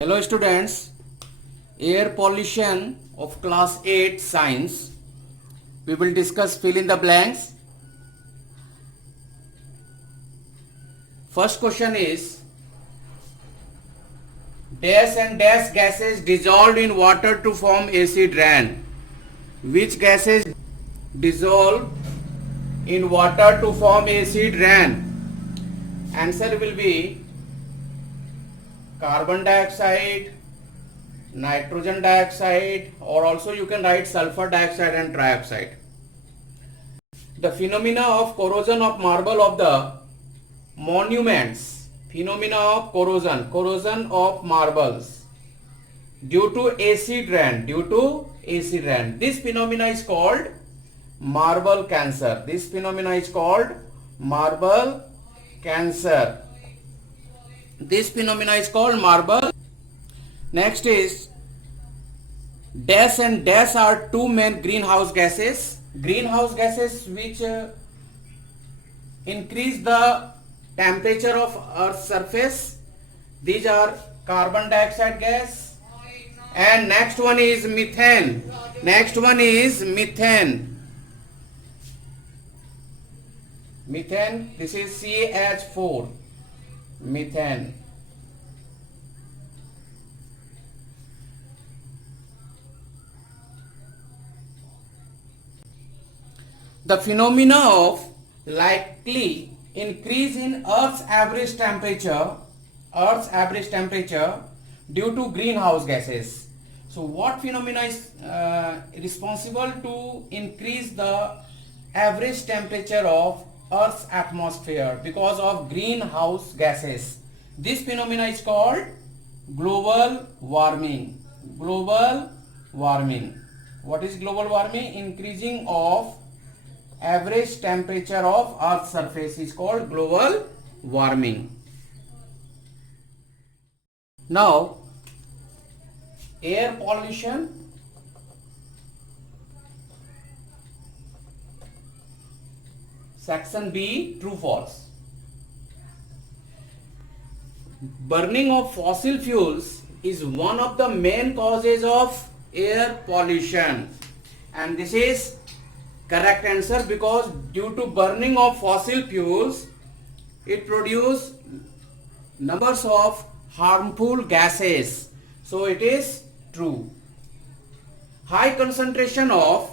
Hello students, air pollution of class 8 science. We will discuss fill in the blanks. First question is dash and dash gases dissolved in water to form acid rain. Which gases dissolve in water to form acid rain? Answer will be carbon dioxide, nitrogen dioxide, or also you can write sulfur dioxide and trioxide. The phenomena of corrosion of marble of the monuments, phenomena of corrosion of marbles due to acid rain, this phenomena is called marble cancer. This phenomena is called marble cancer. This phenomena is called marble. Next is dash and dash are two main greenhouse gases. Greenhouse gases which increase the temperature of Earth's surface. These are carbon dioxide gas, and next one is methane. Methane, this is CH4. Methane. The phenomena of likely increase in Earth's average temperature due to greenhouse gases. So what phenomena is responsible to increase the average temperature of Earth's atmosphere because of greenhouse gases? This phenomena is called global warming. Global warming. What is global warming? Increasing of average temperature of Earth's surface is called global warming. Now, air pollution. Section B, true false. Burning of fossil fuels is one of the main causes of air pollution, and this is correct answer because due to burning of fossil fuels it produces numbers of harmful gases, so it is true. High concentration of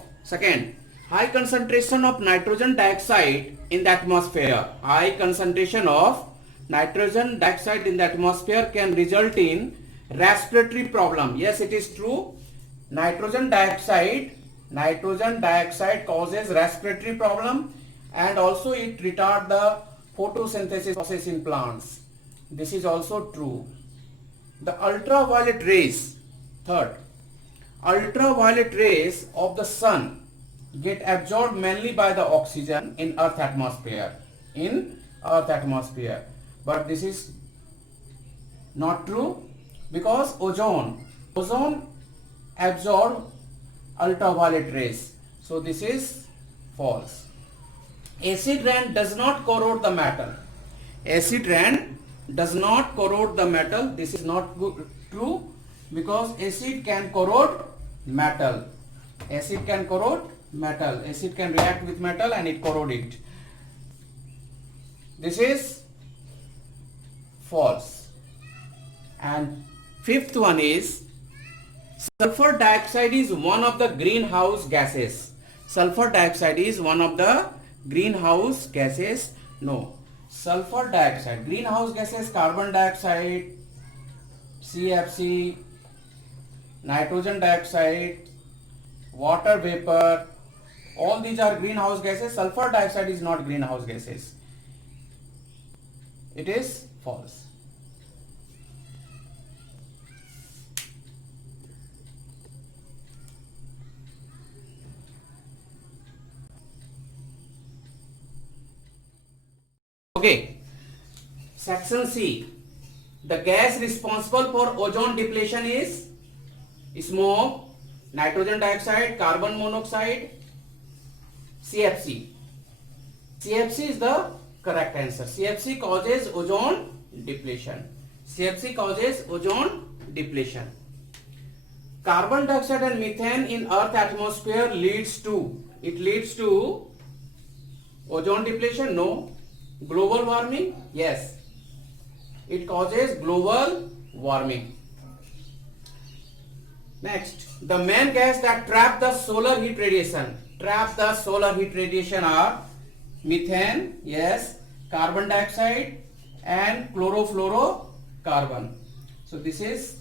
nitrogen dioxide in the atmosphere. High concentration of nitrogen dioxide in the atmosphere can result in respiratory problem. Yes, it is true. Nitrogen dioxide causes respiratory problem, and also it retards the photosynthesis process in plants. This is also true. The ultraviolet rays, ultraviolet rays of the sun get absorbed mainly by the oxygen in Earth atmosphere. But this is not true because ozone absorb ultraviolet rays. So this is false. Acid rain does not corrode the metal. This is not true because acid can corrode metal. Acid can react with metal and it corrode it. This is false. And fifth one is sulfur dioxide is one of the greenhouse gases. No. Sulfur dioxide. Greenhouse gases: carbon dioxide, CFC, nitrogen dioxide, water vapor. All these are greenhouse gases. Sulfur dioxide is not greenhouse gases. It is false. Okay. Section C. The gas responsible for ozone depletion is smoke, nitrogen dioxide, carbon monoxide, CFC. CFC is the correct answer. CFC causes ozone depletion. CFC causes ozone depletion. Carbon dioxide and methane in earth atmosphere leads to ozone depletion? No. Global warming? Yes. It causes global warming. Next, the main gas that trap the solar heat radiation are methane, yes, carbon dioxide and chlorofluorocarbon. So this is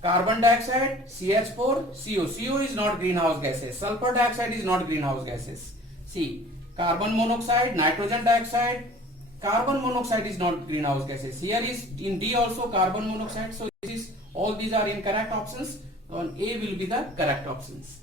carbon dioxide, CH4, CO. CO is not greenhouse gases. Sulfur dioxide is not greenhouse gases. See, carbon monoxide, nitrogen dioxide, carbon monoxide is not greenhouse gases. Here is in D also carbon monoxide. So this is, all these are incorrect options. On A will be the correct options.